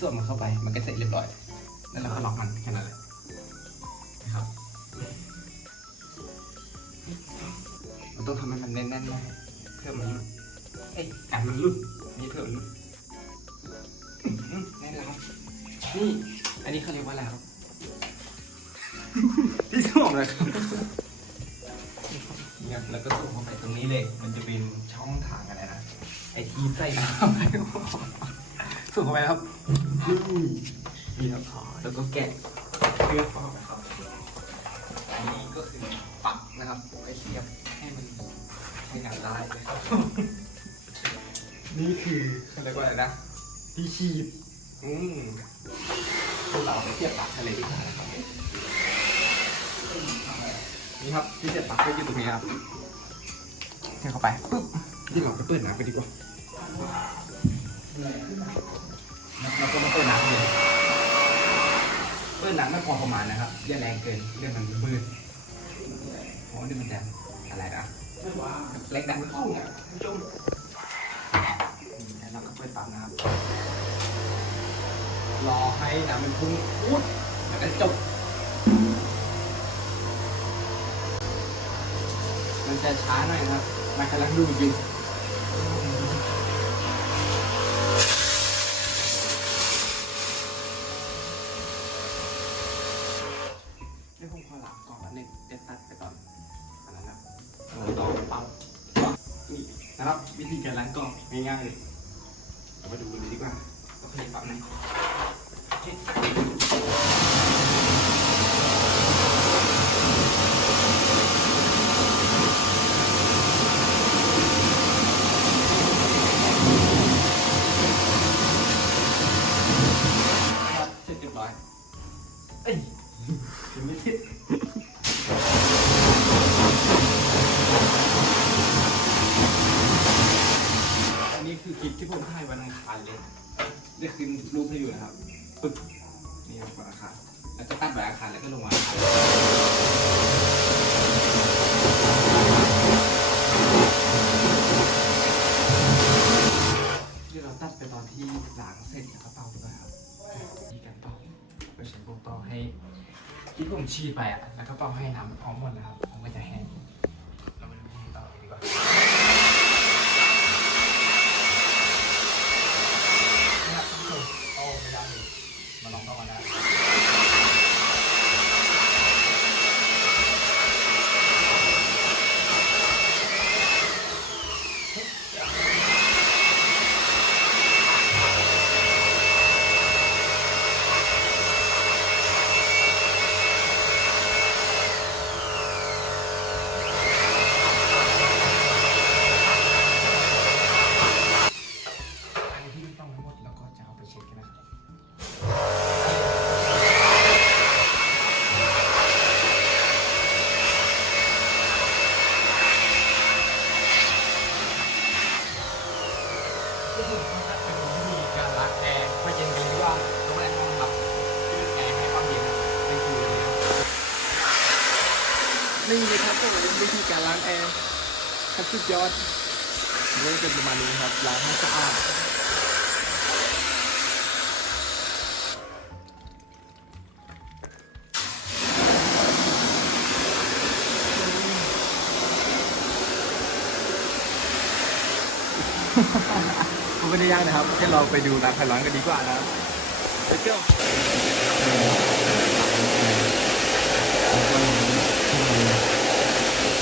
สวมมันเข้าไป มันก็เสร็จเรียบร้อย แล้วเราก็ล็อกมันแค่นั้นแหละนะครับเราต้องทำให้มันแน่นๆเพื่อมันลุดเอ้ยกันมันหลุดนี่เพื่อมันหลุดแน่นแล้วนี่ อันนี้เขาเรียกว่าอะไรครับที่สมองเลยครับเนี่ยแล้วก็ส่งเข้าไปตรงนี้เลย มันจะเป็นช่องทางอะไรนะ ไอที่ใส่น้ำไป ส่งเข้าไปครับนี่นี่ครับแล้วก็แกะเลือกออกนะครับอันนี้ก็คือปักนะครับไว้เสียบให้มันใช้งานได้นะครับ นี่คือเขาเรียกว่าอะไรนะที่ฉีดอืมพวกเราไปเทียบปลักทะเลดีกว่านะครับนี่ครับที่เสียบปลักก็อยู่ตรงนี้ครับเสียบเข้าไปปุ๊บที่เราไปเปิดน้ำกันดีกว่า เราก็มาเปิดน้ำเลยเปิดน้ำไม่พอประมาณนะครับอย่าแรงเกินเรื่องมันมืดโอ้นี่มันจะอะไรนะเล็กดังเข้าเนี่ยท่านผู้ชมแล้วก็เปิดปั๊มนะครับรอให้น้ำมันพุ่งพุดแล้วก็จบมันจะช้าหน่อยครับมันกำลังดูดอยู่เดี๋ยวผมขอหลับก่อนวันหนึงเดี๋ยวตัดไปตอนอันนั้นนะเราต่อปั๊มนี่นะครับ วิธีการล้างกล่องง่ายๆเลยเรามาดูกันเลยดีกว่าก็เพลงปั๊มไหนโอเคครับเสร็จเรียบร้อยเอันนี้คือคลิปที่ผมถ่ายวันอังคารเลยได้ขึ้นรูปให้อยู่นะครับปึ๊บนี่ครับวันอังคารแล้วก็ตัดแบนอาคารแล้วก็ลงวันอังคาร ก็คือเป็นวิธีการล้างแอร์ไม่เย็นกันที่ว่าต้องแรงครับคือแอร์ให้ความเย็นในคืนนี้นี่เลยครับเป็นวิธีการล้างแอร์ขั้นสุดยอดนี่เป็นประมาณนี้ครับล้างให้สะอาด ไม่ได้ยากนะครับแค่เราไปดูร้านภายหลังกันดีกว่านะไปเบ Let's go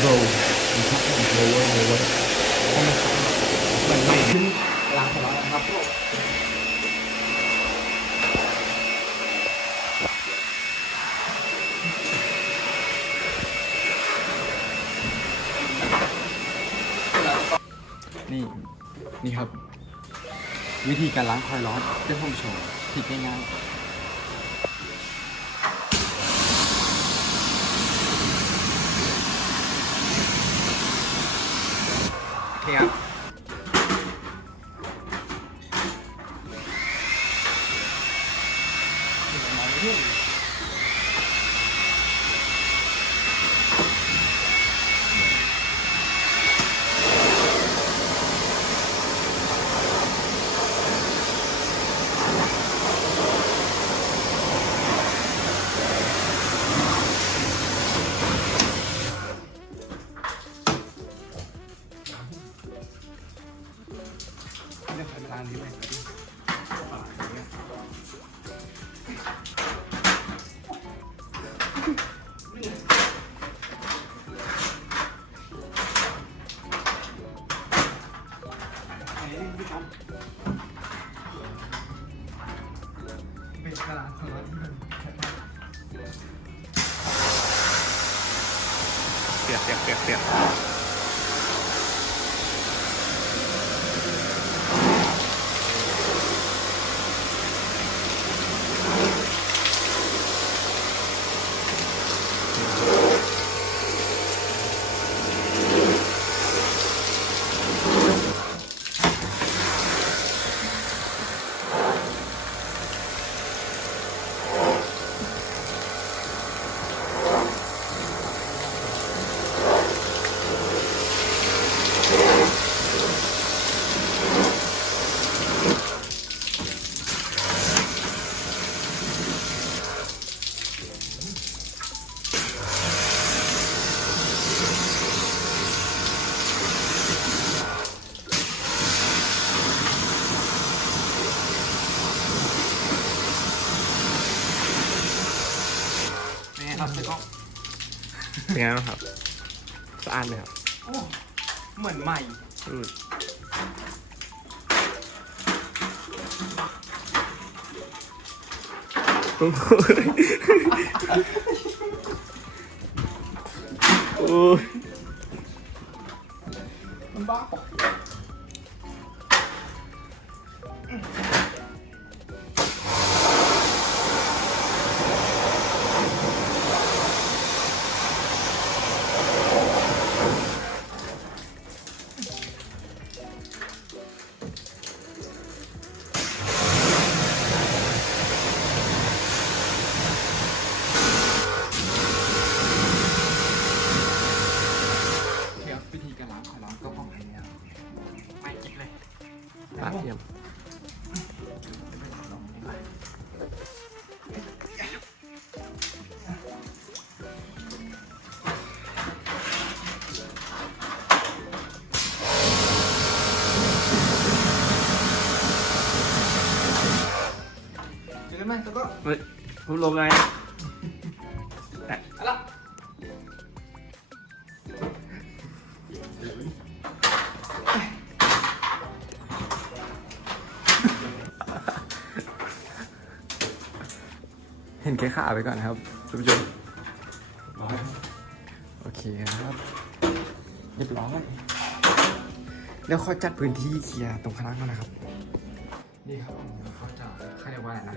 โบว์นะครับโบว์โบว์มันขึ้นร้านภายหลังนะครับ ธีการล้างคอยล์ร้อนเพื่องโชว์ผิดง่ายๆโอเคครับเเป็นกระดาษสำหรับเสียบเสียกเปียกเปียก เป็นไงบ้างครับ สะอาดไหมครับโอ้เหมือนใหม่ อืมโอ้ย ฮ้ยคุณลงไงอะเห็นแค่ขาไปก่อนนะครับท่านผู้ชมโอเคครับเรียบร้อยแล้วขอจัดพื้นที่เคลียร์ตรงข้างล่างก่อนนะครับ นี่ครับผมเขาจะเขาเรียกว่าอะไรนะ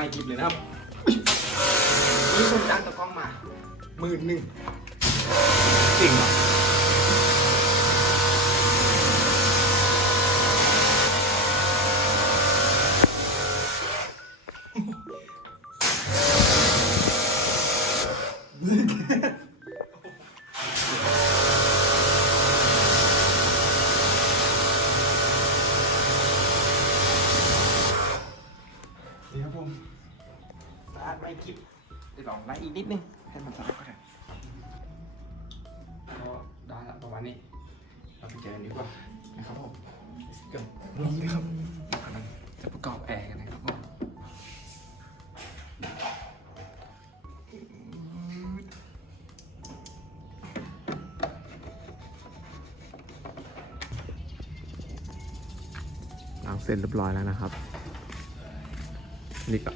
ไม่จะไม่กินเลยนะครับนี่คนจ้างตะกล้องมาหมื่นหนึ่งจริงเหรอ เดี๋ยวลองไล่อีกนิดนึง ให้มันสะอาดก็ได้ก็ได้ละประมาณนี้ เราไปเจอกันดีกว่านะครับผมเกับนี่นะครับกำลังจะประกอบแอร์กันนะครับผมเสร็จเรียบร้อยแล้วนะครับ นี่ก็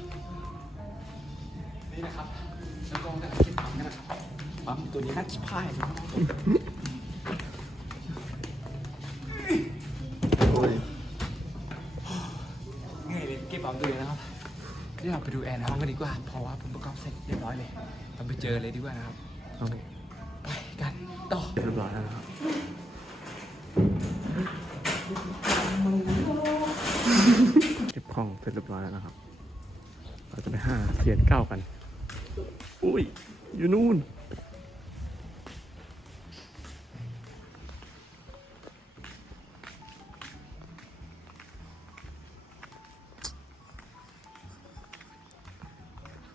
นี่นะครับแล้วก็จะเก็บปั๊มกันนะครับปั๊มตัวนี้น่าชิบหายนะครับโอ้ยเหนื่อยเลยเก็บปั๊มตัวนี้นะครับเดี๋ยวเราไปดูแอร์ในห้องกันดีกว่าเพราะว่าผมประกอบเสร็จเรียบร้อยเลยเราไปเจอเลยดีกว่านะครับไปกันต่อเรียบร้อยแล้วนะครับเก็บของเสร็จเรียบร้อยแล้วนะครับ เราจะไปหาเสียนเก้ากัน อุ้ย อยู่นู่น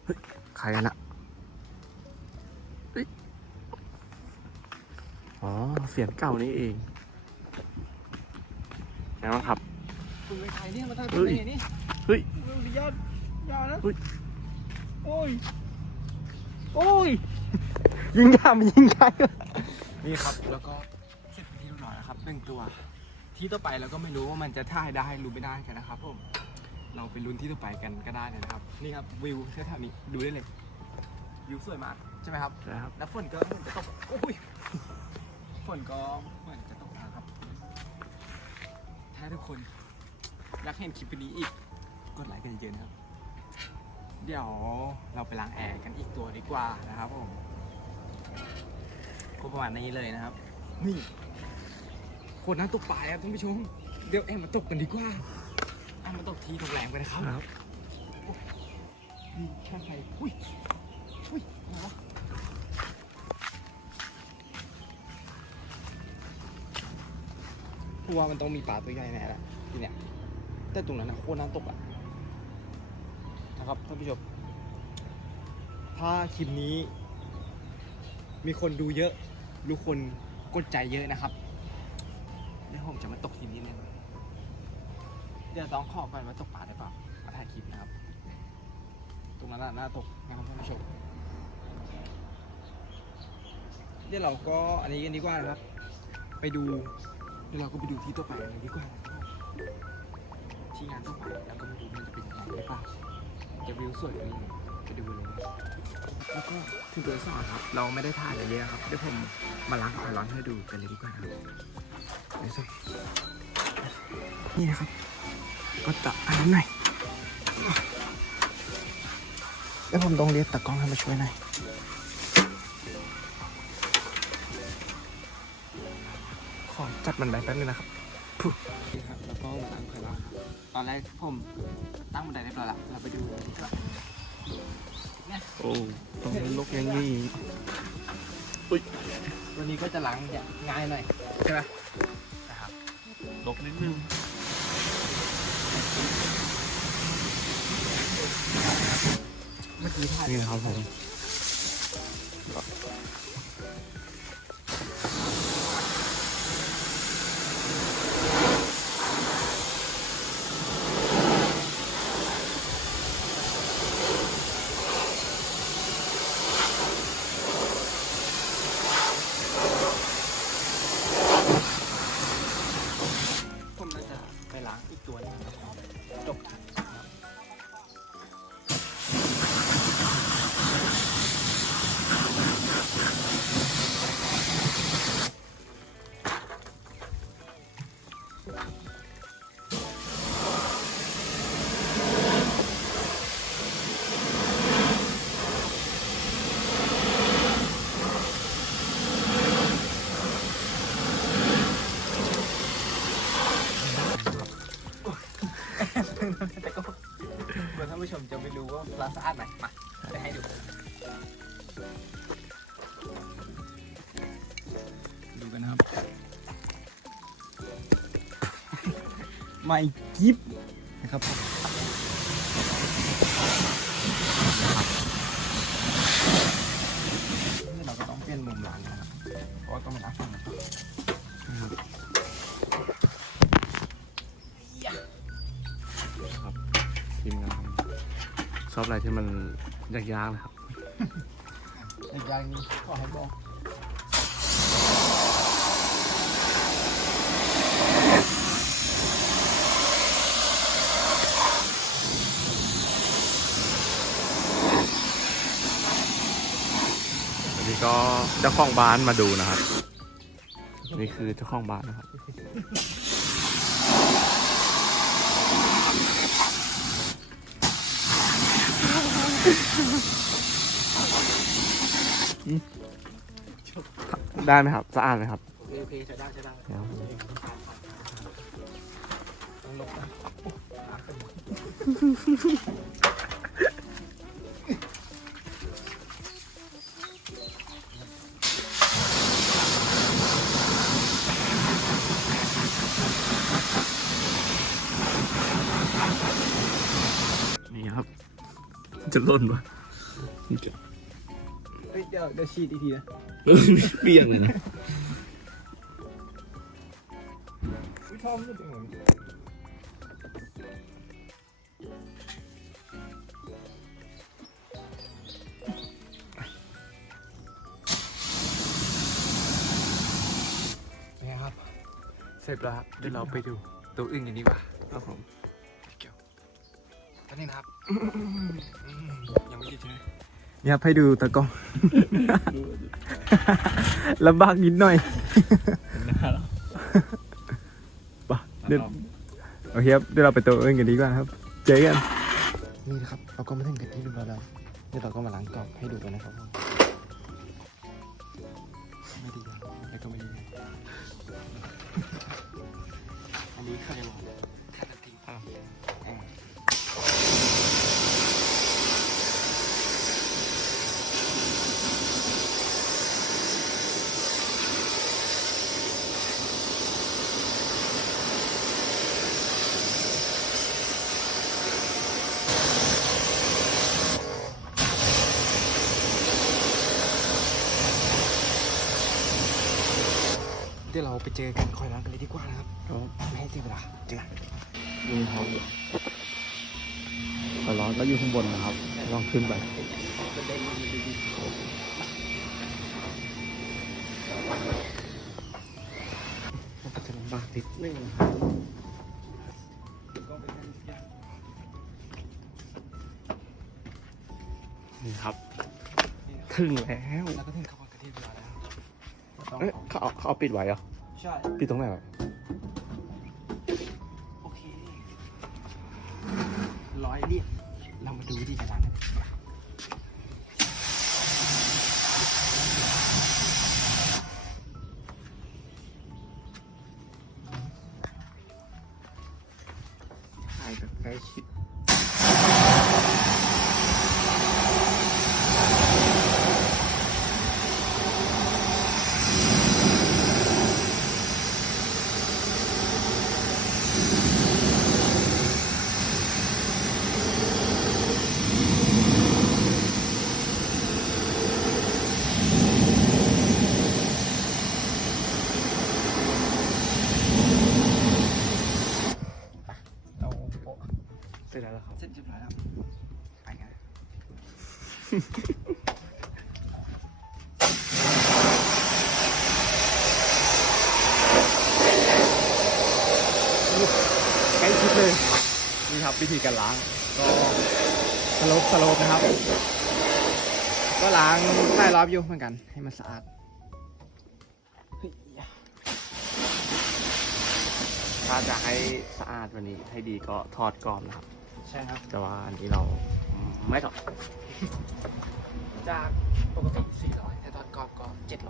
เฮ้ย ใครกันอะเฮ้ยอ๋อ เสียงเก่านี่เองไงบ้างครับคุณเป็นใครเนี่ยมาทำเฮ้ยไงนี่ เฮ้ยยอดยอดนะ เฮ้ย โอ้ย โอ้ย ยิงยามันยิงได้นี่ครับแล้วก็เสร็จเป็นที่เรียบร้อยแล้วครับหนึ่งตัว ที่ต่อไปเราก็ไม่รู้ว่ามันจะถ่ายได้หรือไม่ได้กันนะครับผมเราไปลุ้นที่ต่อไปกันก็ได้เลยนะครับ นี่ครับวิวแค่เท่านี้ดูได้เลย วิวสวยมากใช่ไหมครับนะครับแล้วฝนก็เหมือนจะตกโอ้ยฝนก็เหมือนจะตกนะครับ ถ้าทุกคนอยากเห็นคลิปนี้อีกกดไลค์กันเยอะๆนะครับ เดี๋ยวเราไปล้างแอร์กันอีกตัวดีกว่านะครับผมก็ประมาณนี้เลยนะครับ นี่คนนั้นตกปลายครับท่านผู้ชม เดี๋ยวแอร์มาตกกันดีกว่าแอร์มาตกทีโรงแรมกันนะครับครับนี่ช่างไฟอุ้ยอุ้ยอะไรวะเพราะว่ามันต้องมีปลาตัวใหญ่แน่แหละทีเนี้ยแต่ตรงนั้นนะโคตรน้ำตกอะนะ ครับท่านผู้ชม ถ้าคลิปนี้ มีคนดูเยอะรู้คนกดใจเยอะนะครับเดี๋ยวผมจะมาตกทีนี้แน่เดี๋ยวต้องขอก่อนว่าตกปลาได้เปล่ามาถ่ายคลิปนะครับ ตรงนั้นน่ะนาตกนะครับท่านผู้ชมเดี๋ยวเราก็อันนี้กันดีกว่านะครับ ไปดูเดี๋ยวเราก็ไปดูที่ต่อไปกันเลยดีกว่าที่งานต่อไปแล้วก็มาดูมันจะเป็นยังไงได้ป่ะ จะวิวสวยกว่านี้ไปดูเลยแล้วก็ถึงตัวที่สองครับ เราไม่ได้ถ่ายอะไรเยอะครับเดี๋ยวผมมาล้างไอร้อนให้ดูกันเลยดีกว่าครับไปสินี่นะครับ ก็จะอันนั้นหน่อยแล้วผมต้องเรียกตากล้องให้มาช่วยหน่อยขอจัดบันไดแป๊บนึงนะครับ ปุ๊บครับแล้วก็มาตั้งไฟแล้วตอนแรกผมตั้งบันไดเรียบร้อยแล้วเราไปดูดีกว่าโอ้ต้องลกอย่างนี้วันนี้ก็จะล้างอย่างง่ายหน่อยใช่ไหมลกนิดนึงเมื่อกี้ถ่ายนี่นะครับผมผม แต่ก็เพื่อท่านผู้ชมจะไม่รู้ว่าร้านสะอาดไหมมาไปให้ดูดูกันนะครับ ไม่กิฟนะครับ ด็กยางนะครับเด็กยางขอให้บอกอันนี้ก็เจ้าของบ้านมาดูนะครับ นี่คือเจ้าของบ้านนะครับ ได้ไหมครับ สะอาดไหมครับโอเคโอเคใช้ได้ใช้ได้เดี๋ยวต้องนะ จะล่นปะเฮ้ยเดี๋ยวเดี๋ยวฉีดอีกทีนะเปียกเลยนะวิทอมจะเป็นไงนี่ครับ เสร็จแล้วครับเดี๋ยวเราไปดูตัวอื่นกันดีกว่า ครับผมเกี่ยว ท่านนี้นะครับยังไม่หยุดใช่ไหมนี่ครับให้ดูตะกล้อง ลำบากนิดหน่อยปะเดี๋ยวโอเคครับเดี๋ยวเราไปตัวอื่นกันดีกว่าครับ เจอกัน นี่นะครับ เราก็มาถึงกันที่เรียบร้อยแล้วเดี๋ยวเราก็มาล้างกรอบให้ดูกันนะครับผมไม่ดีนะแล้วก็ไม่ดีนะอันนี้เขาเรียกว่าแค่ตัดทิ้งภาพอ่าเดี๋ยวเรา ไปเจอกันคอยล้างกันเลยดีกว่านะครับไม่ให้เสียเวลาเจอกันลุงเขาขอร้อนก็อยู่ข้างบนนะครับ ลองขึ้นไปมันก็จะลำบากนิดนึงนะครับนี่ครับ ถึงแล้วแล้วก็ถึงขบวนกันที่เวลาแล้วต้องเอ๊ะเขาเอาเขาเอาปิดไว้เหรอ ใช่ ปิดตรงไหนไว้โอเคร้อยเรียบเรามาดูวิธีการล้างกัน บนะครับ ก็ล้างใต้ล้ออยู่เหมือนกัน ให้มันสะอาดถ้าจะให้สะอาดวันนี้ให้ดีก็ถอดกรอบนะครับ ใช่ครับ แต่ว่าอันนี้เราไม่ถอด จากปกติ400แต่ถอดกรอบก็700 700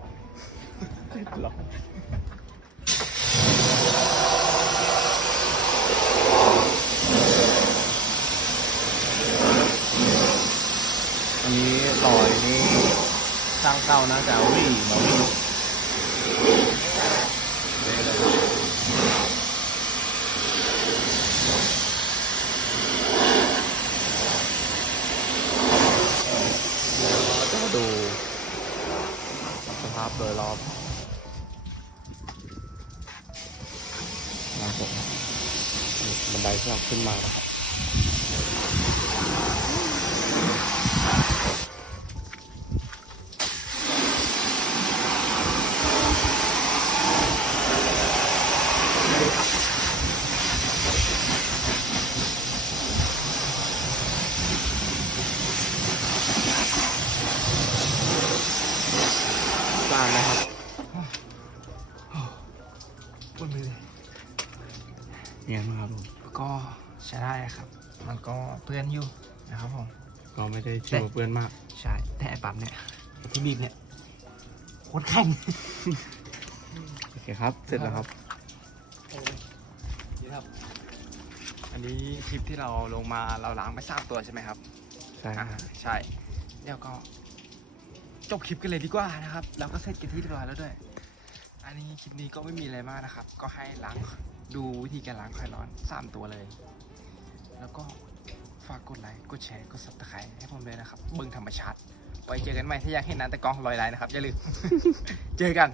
สร้างเต้าน่าจะเอาหวีมาวิ่งก็ดูสภาพโดยรอบนะครับผมนี่บันไดที่เราขึ้นมานะครับ นะครับผมก็ไม่ได้ถือว่าเปื้อนมาก ใช่แต่ไอ้ปั๊มเนี่ยที่บีบเนี่ยโคตรแข็งโอเคครับ เสร็จแล้วครับนี่ครับ อันนี้คลิปที่เราลงมาเราล้างไปสามตัวใช่ไหมครับ ใช่อ่าใช่เดี๋ยวก็จบคลิปกันเลยดีกว่านะครับ แล้วก็เสร็จกันที่เรียบร้อยแล้วด้วย อันนี้คลิปนี้ก็ไม่มีอะไรมากนะครับ ก็ให้ล้างดูวิธีการล้างไข่ร้อน 3 ตัวเลย แล้วก็ ฝากกดไลค์กดแชร์กดซับสไครต์ให้ผมด้วยนะครับเบิ้งธรรมชาติไว้เจอกันใหม่ถ้าอยากให้นันตะกองลอยไลน์นะครับอย่าลืม เจอกัน